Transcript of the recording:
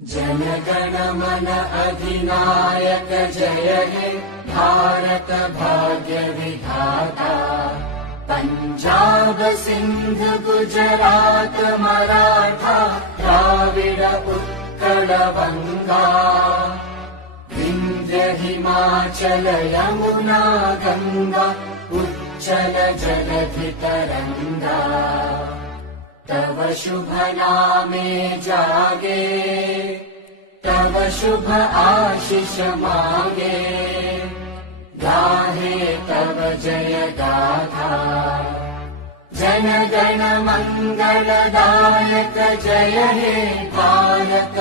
जनगण मन अधिनायक जय हे भारत भाग्य विधाता। पंजाब सिंध गुजरात मराठा द्राविड उत्कल बंगा। विंध्य हिमाचल यमुना गंगा उच्चल जलधि तरंगा। तव शुभ नामे जागे तव शुभ आशीष मांगे। गाहे तव जय गाथा जन गण मंगलदायक जय हे भारत।